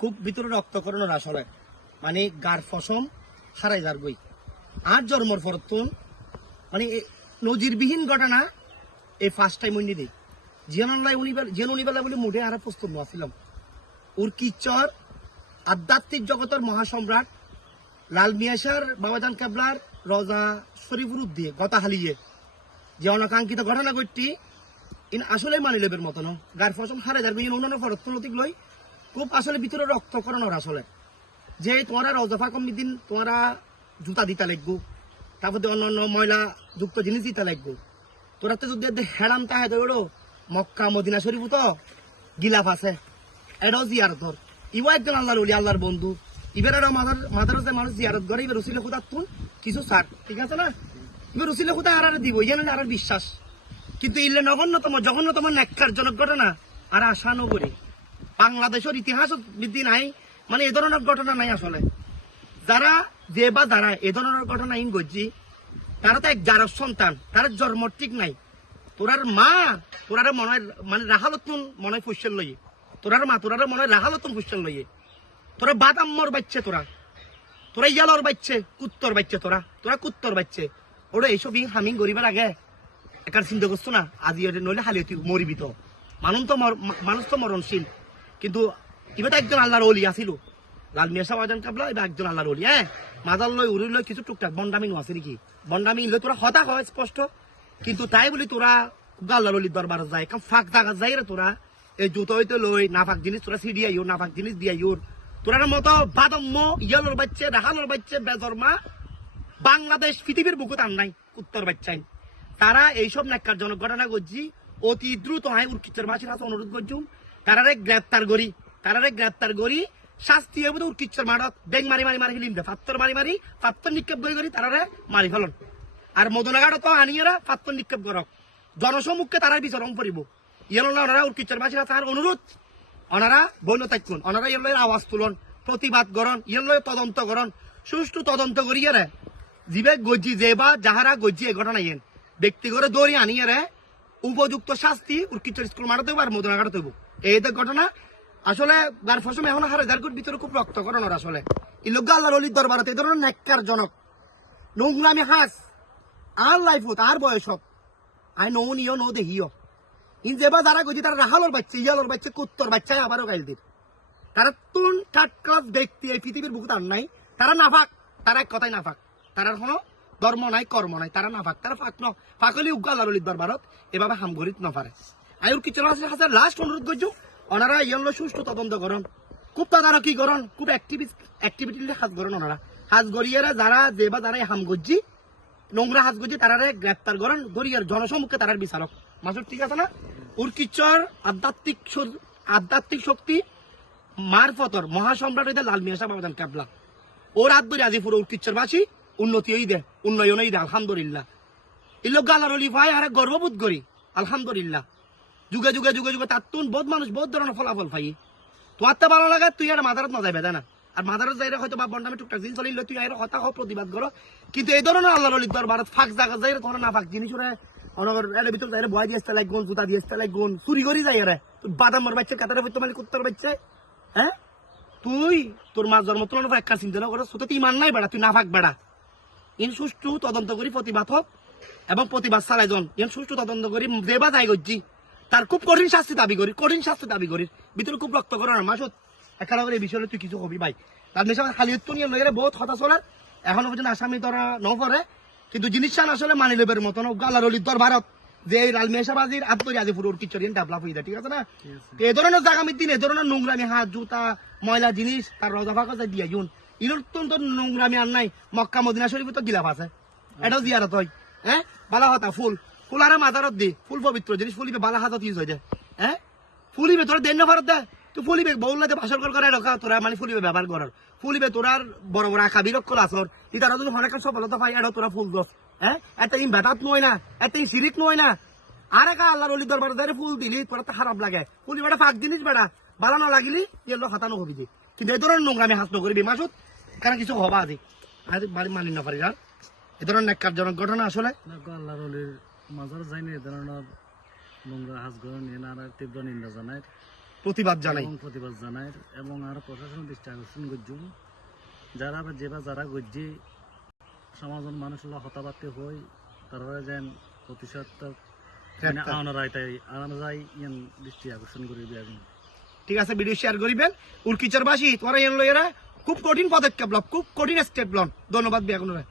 খুব ভিতরে রক্তকরণের আসলে মানে গার ফসম হারাই যার গই আর জন্মর ফরতুন মানে নজিরবিহীন ঘটনা এই ফার্স্ট টাইম উনি দেই যেন উনিবেলা বলে মুঠে আর প্রস্তুত আসছিলাম ওর কিচ্চর আধ্যাত্মিক জগতের মহাসম্রাট লাল মিয়াশার বাবাজান কেবলার রজা শরীফুর উদ্দিয়ে গতা হালিয়ে যে অনাকাঙ্ক্ষিত ঘটনা ঘটটি ইন আসলে মানি লেবের মতন গার ফসম হারে যার অন্যান্য ফরতনৈতিক লই খুব আসলে ভিতরে রক্তকরণের আসলে যে তোমরা রজফা কমিদিন তোমরা জুতা দিতে লাগবো তারপর অন্যান্য ময়লা যুক্ত জিনিস দিতে লাগবো তোরা তো যদি হেরাম তাহে দৌড়ো মক্কা মদিনা শরীফ তো গিলাফ আছে এটাও জিয়ারতর ইও একজন আল্লাহর ওলি আল্লাহর বন্ধু এবার এরা মাদার মানুষ জিয়ারত করে এবার রসিলে খুদা তুন কিছু সার ঠিক আছে না এবার রসিলে খুদা আর দিব ইয়ে আর বিশ্বাস কিন্তু ইলে জঘন্যতম ন্যাক্কারজনক ঘটনা আর আশা নগরী বাংলাদেশের ইতিহাস বৃদ্ধি নাই মানে এ ধরনের ঘটনা নাই আসলে যারা যে বা যারা এ ধরনের ঘটনা ইন গজি তারা তো এক যারর সন্তান তার জন্ম ঠিক নাই তোরার মা তোরারে মনে হয় মানে রাহালতুন মনে হয় ফুসেল লইয়ে তোরার মা তোরারে মনে হয় রাহালতুন ফুসেল লইয়ে তোরা বাদাম্মর বাচ্চে তোরা ইয়ালর বাচ্চে কুত্তর বাচ্চে তোরা কুত্তর বাচ্চে ওরা এইসবই হামিং গরিবের আগে একার চিন্তা করছো না আজি নইলে হালি মরিবি তো মানুষ তো মরণশীল কিন্তু এবার একজন আল্লাহর ওলি আসিল লাল মিয়া সাহেব কাবলা এবার একজন আল্লাহর ওলি মাজার লই উড়ি লই কিছু টুকটাক বন্ডামি আছে নাকি বন্ডামি লই তোরা হতা হয় স্পষ্ট কিন্তু তাই বলি তোরা আল্লাহর ওলির দরবার যায় কারণ ফাঁক জায়গা যাই রে তোরা এই জুতো হইতে লই নাফাক জিনিস তোরা সিডিয়াইও নাফাক জিনিস দিয়াইও তোরার মতো বাদম্য ইয়ালোর বাচ্চে রাহালোর বাচ্চে বেজরমা বাংলাদেশ পৃথিবীর বুকুত আর নাই উত্তর বাচ্চাই তারা এইসব ন্যাক্কারজনক ঘটনা করছি অতি দ্রুত উর্কিচ্ছের মাসির কাছে অনুরোধ করছুম তারারে গ্রেপ্তার করি শাস্তি হবে উর্কিচ্ছের মাঠত ব্যাং মারি হিলিম দে পাত্তর নিক্ষেপ করি তারারে মারি ফেলন আর মদনাঘাট তো আনিয়েরা পাত্তর নিক্ষেপ করক জনসমুখে তারা বিচরণ করিব ইয়েলো ওনারা উর্কিচ্ছের মাসির কাছে অনুরোধ ওনারা বন্য থাকুন ওনারা ইয়েলো আওয়াজ তুলন প্রতিবাদ করন ইয়েলো তদন্ত করন সুষ্ঠু তদন্ত করিয়ে রে জিবে গজি যে বা যাহারা গজি এ ঘটনা ইয়েন ব্যক্তি করে দৌড়ি আনিয়ে রে উপযুক্ত শাস্তি উর্কিচ্ছর স্কুল মারাতে হইব আর মদনাঘাট হইব এই ঘটনা আসলে গার ফসম এখন হারে যার ভিতরে খুব রক্ত করানোর আসলে এই লোক আল্লাহর অলির দরবারতে এই ধরনের ন্যাক্কারজনক নোংরামি হাস আর লাইফ হত আর বয়স হোক আই নো নিও নো দেহিও ইন যেবা যারা গজি তারা রাহালোর বাচ্চা ইয়ালোর বাচ্চা কুত্তর বাচ্চায় আবারও গাইল দিন তারা তুন থার্ড ক্লাস ব্যক্তি এই পৃথিবীর বুকুত আর নাই তারা নাফাক তারা এক কথাই নাফাক তারার কোনো ধর্ম নাই কর্ম নাই তারা নাফাক তারা ফাঁকলি উগ্র আল্লাহর অলির দরবারত এভাবে হামগরিত নপারে আয়ুর কিছু হাতে লাস্ট অনুরোধ করছো ওনারা ইয়লো সুষ্ঠু তদন্ত করেন খুব তারা কি করেন খুব অ্যাক্টিভিটি হাজ করেন ওনারা হাজ গড়িয়ারা যারা যে বা যারা হাম গজ্জি নোংরা হাজ গজ্জি তারা গ্রেপ্তার করেন গড়িয়ার জনসমুখে তারার বিচারক মাসুর ঠিক আছে না উর্কিচ্ছর আধ্যাত্মিক শক্তি মারফতর মহাসম্রাট হইতে লাল মিয়া সাহেব বাবাজান কেবলা ওর হাত ধরে আজি পুরো উর্কিচ্ছর বাসী উন্নয়নই দে আলহামদুলিল্লাহ এই লোক আল্লাহর ওলি ভাই আর গর্ববোধ করি আলহামদুলিল্লাহ যুগে তার তুন বহুত মানুষ বহুত ধরনের ফলাফল পাই তো আত্মা ভালো লাগে তুই আর মাদারত না যাবে না আর মাদারত যাই হয়তো বা বন্ডামে টুকটাক জিনিস চলিল তুই আর হতা হোক প্রতিবাদ করো কিন্তু এই ধরনের আল্লাহর অলির দরবার ফাঁক জায়গা যাই তোমরা না ফাঁক জিনিস ওরা অনগর এর ভিতর যাই বয় দিয়ে আসতে লাগগুন জুতা দিয়ে আসতে লাগগুন চুরি করি যাই রে বাদামর বাচ্চা কাতারে হইতো মানে কুত্তর বাচ্চা হ্যাঁ তুই তোর মা জন্ম তুলনা একটা চিন্তা করো তুই ইমান নাই বেড়া তুই না ফাঁক বেড়া ইন সুষ্ঠু তদন্ত করি প্রতিবাদ হোক এবং প্রতিবাদ চালাই জন ইন সুষ্ঠু তদন্ত করি দেবা যাই গজ্জি তার খুব কঠিন শাস্তি দাবি করি ভিতরে খুব রক্ত করে না মাসুদ এখানে এই বিষয়ে তুই কিছু হবি ভাই তার মেশা খালি নিয়ে লইরে বহুত হতাশ হলার এখনো পর্যন্ত আসামি তোরা ন করে কিন্তু জিনিসটা আসলে মানি লেবের মতন আল্লাহর অলির দরবারত যে লাল মেশাবাজির আত্মরি আজি পুরো কিচরিয়ান ডেভেলপ হয়ে যায় ঠিক আছে না এই ধরনের আগামী দিন এই ধরনের নোংরামি হাত জুতা ময়লা জিনিস তার রজাফা কাছে দিয়ে জুন ইনোর তো নোংরামি আর নাই মক্কা মদিনা শরীফ তো গিলাফ আছে এটাও জিয়ারত হয় হ্যাঁ বালা হতা ফুল আর মাদারত দি ফুল পবিত্র জিনিস ফুলিবে বালা হাতত ইউজ হয়ে যায় হ্যাঁ ফুলিবে তোরা দেন না ভারত দে তুই ফুলিবে বউলাতে ভাষণ করে রাখা তোরা মানে ফুলিবে ব্যবহার করার ফুলিবে তোরার বড় বড় আঁকা বিরক্ষ আসর ই তারা যদি অনেক সফলতা পাই এটা তোরা ফুল দোষ হ্যাঁ এত ইম বেটাত নয় না এত সিরিক নয় না আর একা আল্লাহর অলির দরবার ধরে ফুল দিলি তোরা তো খারাপ লাগে ফুলি বেটা ফাঁক জিনিস বেটা বালা না লাগিলি এর লোক হাতানো হবি কিন্তু এই ধরনের নোংরামি হাস নকরিবি মাসুদ এখানে কিছু হবা আদি বাড়ি মানি না পারি আর এ ধরনের ন্যাক্কারজনক ঘটনা আসলে আল্লাহর অলির মাজার যায়নি এ ধরনের নোংরা হাজ গ্রহণ নিয়ে তীব্র নিন্দা জানায় প্রতিবাদ জানাই এবং আর প্রশাসন দৃষ্টি আকর্ষণ করছুন যারা যারা গজ্জি সমাজন মানুষ হতাবাতে হই তারা যেন প্রতিশোধ দৃষ্টি আকর্ষণ করি। ঠিক আছে, ভিডিও শেয়ার করিবেন। উর্কিচরবাসী তোরা এন লইরা খুব কঠিন পদক্ষেপ লব, খুব কঠিন স্টেপ লন। ধন্যবাদ বিয়াগুনরা।